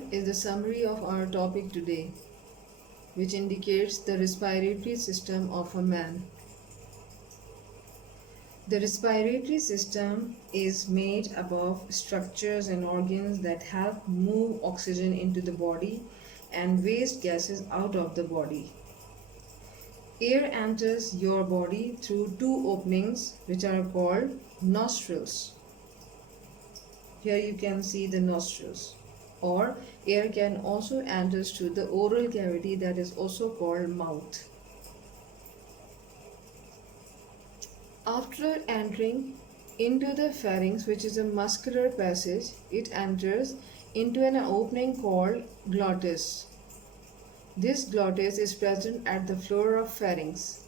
Here is the summary of our topic today, which indicates the respiratory system of a man. The respiratory system is made up of structures and organs that help move oxygen into the body and waste gases out of the body. Air enters your body through two openings which are called nostrils. Here you can see the nostrils. Or air can also enter through the oral cavity, that is also called mouth. After entering into the pharynx, which is a muscular passage, it enters into an opening called glottis. This glottis is present at the floor of pharynx.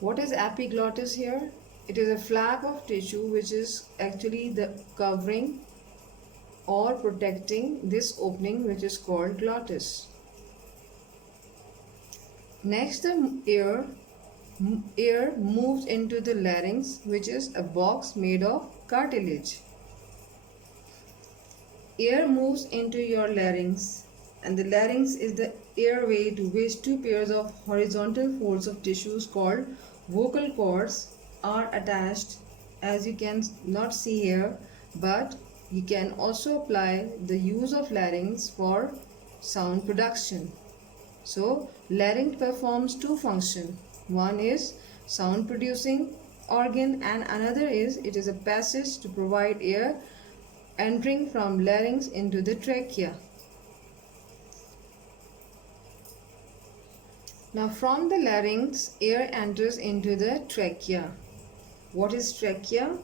What is epiglottis here? It is a flap of tissue which is actually the covering or protecting this opening, which is called glottis. Next, the air moves into the larynx, which is a box made of cartilage. Air moves into your larynx, and the larynx is the airway to which two pairs of horizontal folds of tissues called vocal cords are attached, as you can not see here, but you can also apply the use of larynx for sound production. So, larynx performs two functions. One is sound producing organ and another is it is a passage to provide air entering from larynx into the trachea. Now from the larynx, air enters into the trachea. What is trachea?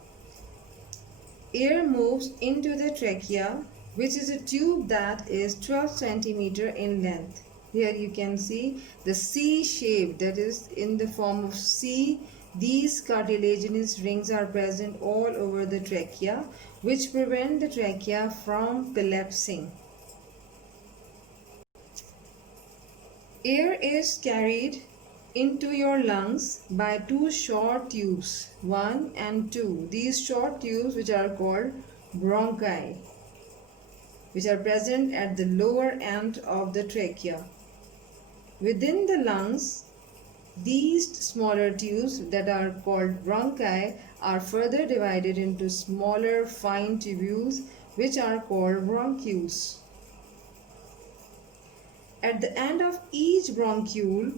Air moves into the trachea, which is a tube that is 12 cm in length. Here you can see the C shape, that is in the form of C. These cartilaginous rings are present all over the trachea, which prevent the trachea from collapsing. Air is carried into your lungs by two short tubes, 1 and 2. These short tubes, which are called bronchi, which are present at the lower end of the trachea. Within the lungs, these smaller tubes that are called bronchi are further divided into smaller fine tubules, which are called bronchioles. At the end of each bronchiole,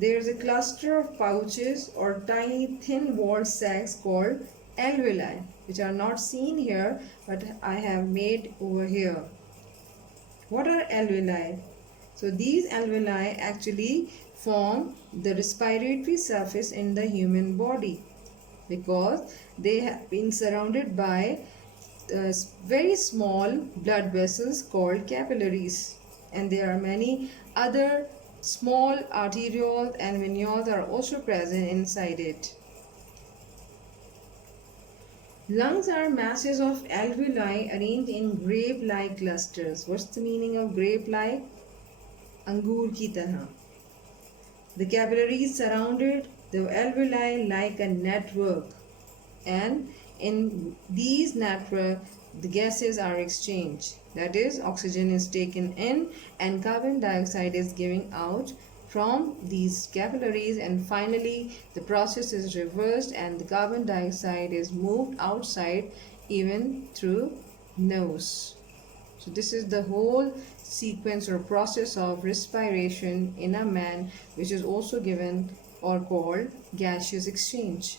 there is a cluster of pouches or tiny thin-walled sacs called alveoli, which are not seen here, but I have made over here. What are alveoli? So these alveoli actually form the respiratory surface in the human body because they have been surrounded by very small blood vessels called capillaries, and there are many other small arterioles and venules are also present inside it. Lungs are masses of alveoli arranged in grape-like clusters. What's the meaning of grape-like? Angoor ki tarah. The capillaries surrounded the alveoli like a network, and in these network the gases are exchanged. That is, oxygen is taken in and carbon dioxide is given out from these capillaries, and finally the process is reversed and the carbon dioxide is moved outside even through nose. So this is the whole sequence or process of respiration in a man, which is also given or called gaseous exchange.